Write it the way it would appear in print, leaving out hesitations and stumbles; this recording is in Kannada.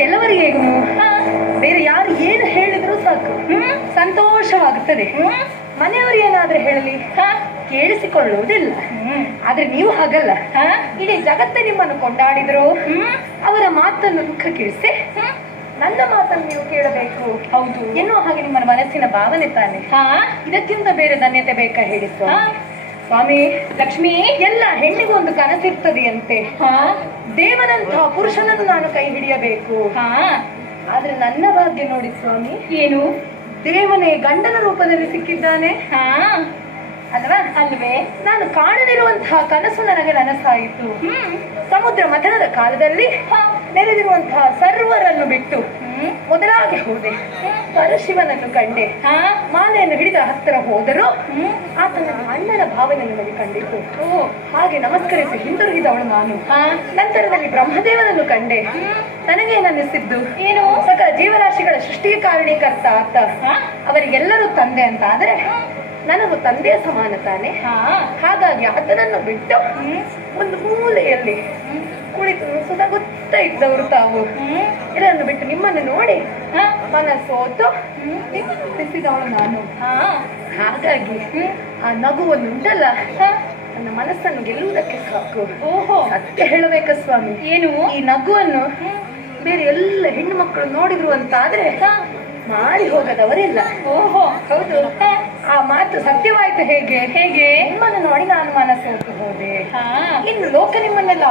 ಕೆಲವರಿಗೇನು ಬೇರೆ ಯಾರು ಏನು ಹೇಳಿದ್ರು ಸಾಕು ಸಂತೋಷವಾಗುತ್ತದೆ. ಮನೆಯವರು ಏನಾದ್ರೆ ಹೇಳಲಿ ಕೇಳಿಸಿಕೊಳ್ಳುವುದಿಲ್ಲ. ಆದ್ರೆ ನೀವು ಹಾಗಲ್ಲ. ಇಡೀ ಜಗತ್ತೇ ನಿಮ್ಮನ್ನು ಕೊಂಡಾಡಿದ್ರು ಅವರ ಮಾತನ್ನು ದುಃಖಕ್ಕಿಳಿಸಿ ನನ್ನ ಮಾತನ್ನು ನೀವು ಕೇಳಬೇಕು ಹೌದು ಎನ್ನುವ ಹಾಗೆ ನಿಮ್ಮ ಮನಸ್ಸಿನ ಭಾವನೆ ತಾನೆ. ಇದಕ್ಕಿಂತ ಬೇರೆ ಧನ್ಯತೆ ಬೇಕಾ ಹೇಳಿ ಸ್ವಾಮಿ? ಲಕ್ಷ್ಮಿ, ಎಲ್ಲ ಹೆಣ್ಣಿಗೂ ಒಂದು ಕನಸಿರ್ತದೆಯಂತೆ. ದೇವನಂತಹ ಪುರುಷನನ್ನು ನಾನು ಕೈ ಹಿಡಿಯಬೇಕು. ಆದ್ರೆ ನನ್ನ ಭಾಗ್ಯ ನೋಡಿ ಸ್ವಾಮಿ, ಏನು ದೇವನೇ ಗಂಡನ ರೂಪದಲ್ಲಿ ಸಿಕ್ಕಿದ್ದಾನೆ ಅಲ್ವಾ? ಅಲ್ವೇ? ನಾನು ಕಾಣದಿರುವಂತಹ ಕನಸು ನನಗೆ ನನಸಾಯಿತು. ಸಮುದ್ರ ಮಥನದ ಕಾಲದಲ್ಲಿ ನೆರೆದಿರುವಂತಹ ಸರ್ವರನ್ನು ಬಿಟ್ಟು ಮೊದಲಾಗಿ ಹೋದೆ. ಪರಶಿವನನ್ನು ಕಂಡೆ. ಮಾಲೆಯನ್ನು ಹಿಡಿದ ಹತ್ತಿರ ಹೋದರೂ ಆತನ ಅಣ್ಣನ ಭಾವನೆ ನನಗೆ ಕಂಡಿತು. ಹಾಗೆ ನಮಸ್ಕರಿಸಿ ಹಿಂದಿರುಗಿದವಳು ನಾನು. ನಂತರದಲ್ಲಿ ಬ್ರಹ್ಮದೇವನನ್ನು ಕಂಡೆ. ನನಗೇನನ್ನಿಸಿದ್ದು, ಏನು ಸಕಲ ಜೀವರಾಶಿಗಳ ಸೃಷ್ಟಿಗೆ ಕಾರಣೀಕರ್ತ ಆತ, ಅವರಿಗೆಲ್ಲರೂ ತಂದೆ ಅಂತ ಆದ್ರೆ ನನಗೂ ತಂದೆಯ ಸಮಾನ ತಾನೆ. ಹಾಗಾಗಿ ಆತನನ್ನು ಬಿಟ್ಟು ಒಂದು ಮೂಲೆಯಲ್ಲಿ ಕುಳಿತು ಸುಧಾ ಗೊತ್ತ ಇದ್ದವರು ತಾವು ಇದನ್ನು ಬಿಟ್ಟು ನಿಮ್ಮನ್ನು ನೋಡಿ ಮನಸ್ಸೋತು ನಿಂತಿದ್ದವಳು ನಾನು. ಹಾಗಾಗಿ ಆ ನಗುವನ್ನು ಉಂಟಲ್ಲ, ನನ್ನ ಮನಸ್ಸನ್ನು ಗೆಲ್ಲುವುದಕ್ಕೆ ಸಾಕು. ಸತ್ಯ ಹೇಳಬೇಕ ಸ್ವಾಮಿ, ಏನು ಈ ನಗುವನ್ನು ಬೇರೆ ಎಲ್ಲ ಹೆಣ್ಣು ಮಕ್ಕಳು ನೋಡಿದ್ರು ಅಂತ ಆದ್ರೆ ಮಾರಿ ಹೋಗದವರಿಲ್ಲ. ಹೌದು, ಆ ಮಾತು ಸತ್ಯವಾಯ್ತು. ಹೇಗೆ ಹೇಗೆ ನಿಮ್ಮನ್ನು ನೋಡಿ ನಾನು ಮನಸ್ಸು ಹೋದೆ. ಇನ್ನು ಲೋಕ ನಿಮ್ಮನ್ನೆಲ್ಲ